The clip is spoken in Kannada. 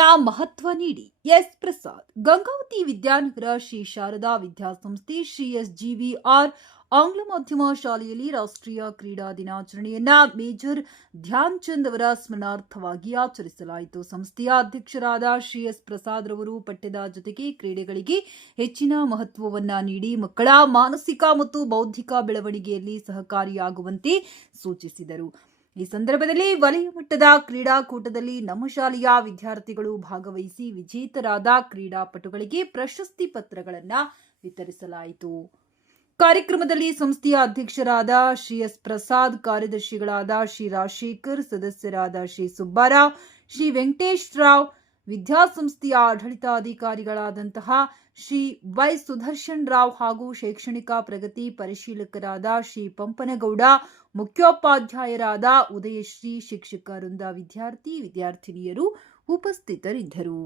ಮಹತ್ವ ನೀಡಿ ಎಸ್ ಪ್ರಸಾದ್ ಗಂಗಾವತಿ ವಿದ್ಯಾನಗರ ಶ್ರೀ ಶಾರದಾ ವಿದ್ಯಾಸಂಸ್ಥೆ ಶ್ರೀ SGVR ಆಂಗ್ಲ ಮಾಧ್ಯಮ ಶಾಲೆಯಲ್ಲಿ ರಾಷ್ಟ್ರೀಯ ಕ್ರೀಡಾ ದಿನಾಚರಣೆಯನ್ನ ಮೇಜರ್ ಧ್ಯಾನ್ ಚಂದ್ ಅವರ ಸ್ಮರಣಾರ್ಥವಾಗಿ ಆಚರಿಸಲಾಯಿತು. ಸಂಸ್ಥೆಯ ಅಧ್ಯಕ್ಷರಾದ ಶ್ರೀ ಎಸ್ ಪ್ರಸಾದ್ ರವರು ಪಠ್ಯದ ಜೊತೆಗೆ ಕ್ರೀಡೆಗಳಿಗೆ ಹೆಚ್ಚಿನ ಮಹತ್ವವನ್ನ ನೀಡಿ ಮಕ್ಕಳ ಮಾನಸಿಕ ಮತ್ತು ಬೌದ್ಧಿಕ ಬೆಳವಣಿಗೆಯಲ್ಲಿ ಸಹಕಾರಿಯಾಗುವಂತೆ ಸೂಚಿಸಿದರು. ಈ ಸಂದರ್ಭದಲ್ಲಿ ವಲಯ ಮಟ್ಟದ ಕ್ರೀಡಾಕೂಟದಲ್ಲಿ ನಮ್ಮ ಶಾಲೆಯ ವಿದ್ಯಾರ್ಥಿಗಳು ಭಾಗವಹಿಸಿ ವಿಜೇತರಾದ ಕ್ರೀಡಾಪಟುಗಳಿಗೆ ಪ್ರಶಸ್ತಿ ಪತ್ರಗಳನ್ನು ವಿತರಿಸಲಾಯಿತು. ಕಾರ್ಯಕ್ರಮದಲ್ಲಿ ಸಂಸ್ಥೆಯ ಅಧ್ಯಕ್ಷರಾದ ಶ್ರೀ ಎಸ್ ಪ್ರಸಾದ್, ಕಾರ್ಯದರ್ಶಿಗಳಾದ ಶ್ರೀ ರಾಜಶೇಖರ್, ಸದಸ್ಯರಾದ ಶ್ರೀ ಸುಬ್ಬಾರಾವ್, ಶ್ರೀ ವೆಂಕಟೇಶ್ ರಾವ್, ವಿದ್ಯಾಸಂಸ್ಥೆಯ ಆಡಳಿತಾಧಿಕಾರಿಗಳಾದಂತಹ ಶ್ರೀ ವೈ ಸುದರ್ಶನ್ ರಾವ್ ಹಾಗೂ ಶೈಕ್ಷಣಿಕ ಪ್ರಗತಿ ಪರಿಶೀಲಕರಾದ ಶ್ರೀ ಪಂಪನಗೌಡ, ಮುಖ್ಯೋಪಾಧ್ಯಾಯರಾದ ಉದಯಶ್ರೀ, ಶಿಕ್ಷಕ ವೃಂದ, ವಿದ್ಯಾರ್ಥಿನಿಯರು ಉಪಸ್ಥಿತರಿದ್ದರು.